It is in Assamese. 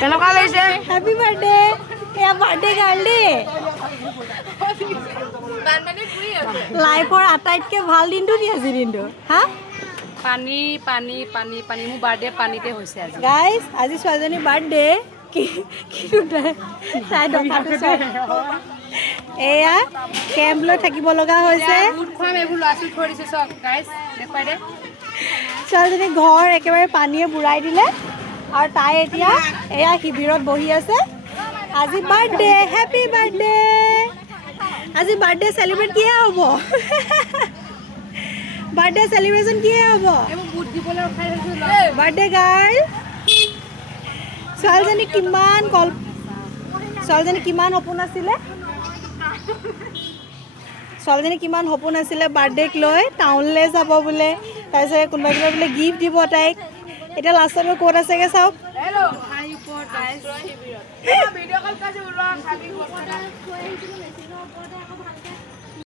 কেনেকুৱা লাগিছে হ্যাপি বাৰ্থডে এয়া বাৰ্থডে গাৰ্ল দেই লাইফৰ আটাইতকৈ ভাল দিনটো নি আজি দিনটো হা পানী পানী পানী পানী মোৰ বাৰ্থডে পানীতে হৈছে আজি গাইজ আজি ছোৱালীজনীৰ বাৰ্থডে তাই দফাটো চব এয়া কেম্প লৈ থাকিব লগা হৈছে ছোৱালীজনী ঘৰ একেবাৰে পানীয়ে বুঢ়াই দিলে আৰু তাই এতিয়া এয়া শিবিৰত বহি আছে আজি বাৰ্থডে হেপী বাৰ্থডে আজি বাৰ্থডে চেলিব্ৰেট কিহে হ'ব বাৰ্থডে চেলিব্ৰেশ্যন কিহে হ'ব বাৰ্থডে গাৰ্ল ছোৱালীজনী কিমান সপোন আছিলে বাৰ্থডেক লৈ টাউনলৈ যাব বোলে তাৰপিছত কোনোবাই কোনোবাই বোলে গিফ্ট দিব তাইক এতিয়া লাষ্টত ক'ত আছেগৈ চাওক